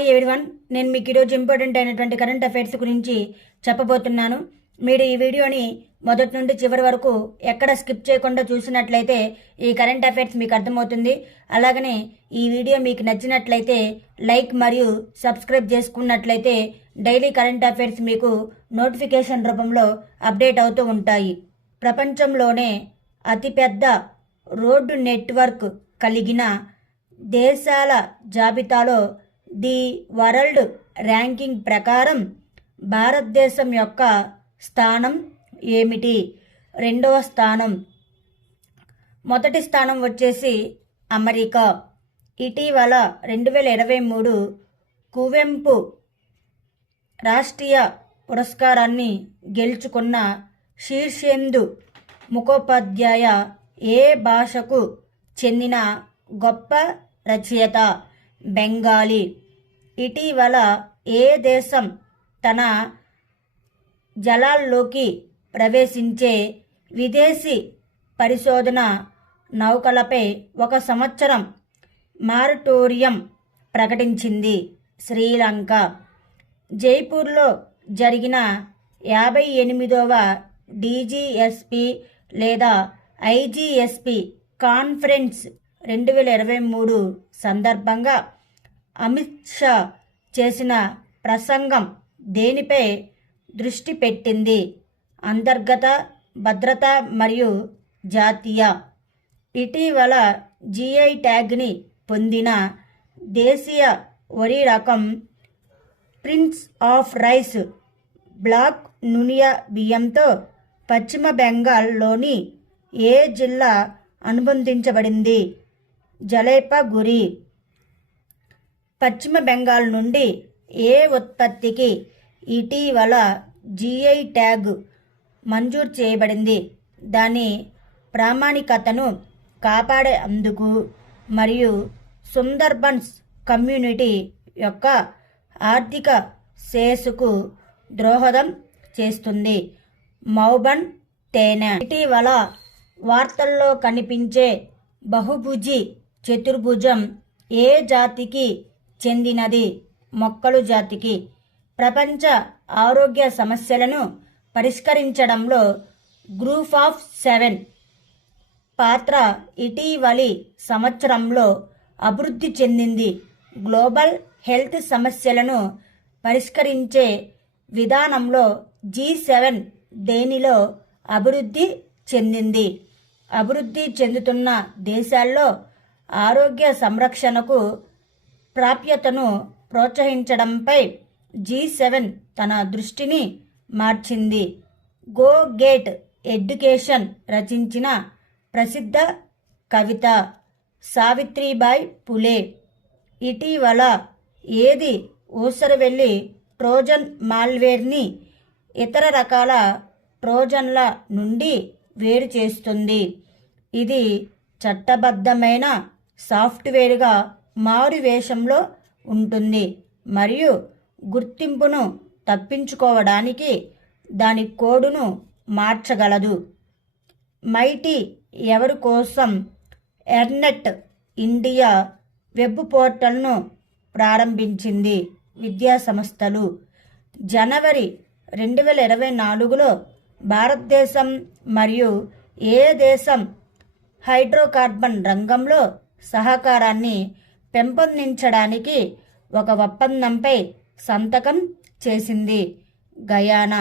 Hi everyone, నేను మీకు ఈరోజు ఇంపార్టెంట్ అయినటువంటి కరెంట్ అఫైర్స్ గురించి చెప్పబోతున్నాను. మీరు ఈ వీడియోని మొదటి నుండి చివరి వరకు ఎక్కడ స్కిప్ చేయకుండా చూసినట్లయితే ఈ కరెంట్ అఫైర్స్ మీకు అర్థమవుతుంది. అలాగనే ఈ వీడియో మీకు నచ్చినట్లయితే లైక్ మరియు సబ్స్క్రైబ్ చేసుకున్నట్లయితే డైలీ కరెంట్ అఫైర్స్ మీకు నోటిఫికేషన్ రూపంలో అప్డేట్ అవుతూ ఉంటాయి. ప్రపంచంలోనే అతిపెద్ద రోడ్డు నెట్వర్క్ కలిగిన దేశాల జాబితాలో ది వరల్డ్ ర్యాంకింగ్ ప్రకారం భారతదేశం యొక్క స్థానం ఏమిటి? రెండవ స్థానం. మొదటి స్థానం వచ్చేసి అమెరికా. ఇటీవల 2023 కువెంపు రాష్ట్రీయ పురస్కారాన్ని గెలుచుకున్న శీర్షేందు ముఖోపాధ్యాయ ఏ భాషకు చెందిన గొప్ప రచయిత? బెంగాలీ. ఇటీవల ఏ దేశం తన జలాల్లోకి ప్రవేశించే విదేశీ పరిశోధన నౌకలపై 1 సంవత్సరం మారటోరియం ప్రకటించింది? శ్రీలంక. జైపూర్లో జరిగిన 58వ డీజీఎస్పీ లేదా ఐజీఎస్పీ కాన్ఫరెన్స్ 2023 సందర్భంగా అమిత్ షా చేసిన ప్రసంగం దేనిపై దృష్టి పెట్టింది? అంతర్గత భద్రత మరియు జాతీయ. ఇటీవల జీఐ ట్యాగ్ని పొందిన దేశీయ వరి రకం ప్రిన్స్ ఆఫ్ రైస్ బ్లాక్ నునియా బియ్యంతో పశ్చిమ బెంగాల్లోని ఏ జిల్లా అనుబంధించబడింది? జలైపగురి. పశ్చిమ బెంగాల్ నుండి ఏ ఉత్పత్తికి ఇటీవల జీఐ ట్యాగ్ మంజూరు చేయబడింది? దాని ప్రామాణికతను కాపాడేందుకు మరియు సుందర్బన్స్ కమ్యూనిటీ యొక్క ఆర్థిక శ్రేయస్సుకు దోహదం చేస్తుంది. మౌబన్ తేనె. ఇటీవల వార్తల్లో కనిపించే బహుభుజి చతుర్భుజం ఏ జాతికి చెందినది? మొక్కలు జాతికి. ప్రపంచ ఆరోగ్య సమస్యలను పరిష్కరించడంలో గ్రూప్ ఆఫ్ 7 పాత్ర ఇటీవలి సంవత్సరంలో అభివృద్ధి చెందింది. గ్లోబల్ హెల్త్ సమస్యలను పరిష్కరించే విధానంలో G7 దేనిలో అభివృద్ధి చెందింది? అభివృద్ధి చెందుతున్న దేశాల్లో ఆరోగ్య సంరక్షణకు ప్రాప్యతను ప్రోత్సహించడంపై G7 తన దృష్టిని మార్చింది. గో గెట్ ఎడ్యుకేషన్ రచించిన ప్రసిద్ధ కవిత సావిత్రిబాయి పులే. ఇటీవల ఏది ఊసరవెల్లి ట్రోజన్ మాల్వేర్ని ఇతర రకాల ట్రోజన్ల నుండి వేరు చేస్తుంది? ఇది చట్టబద్ధమైన సాఫ్ట్వేర్గా మారు వేషంలో ఉంటుంది మరియు గుర్తింపును తప్పించుకోవడానికి దాని కోడ్ను మార్చగలదు. మైటీ ఎవరి కోసం ఎర్నెట్ ఇండియా వెబ్ పోర్టల్ను ప్రారంభించింది? విద్యా సంస్థలు. జనవరి 2024లో భారతదేశం మరియు ఏ దేశం హైడ్రోకార్బన్ రంగంలో సహకారాన్ని పెంపొందించడానికి ఒక ఒప్పందంపై సంతకం చేసింది? గయానా.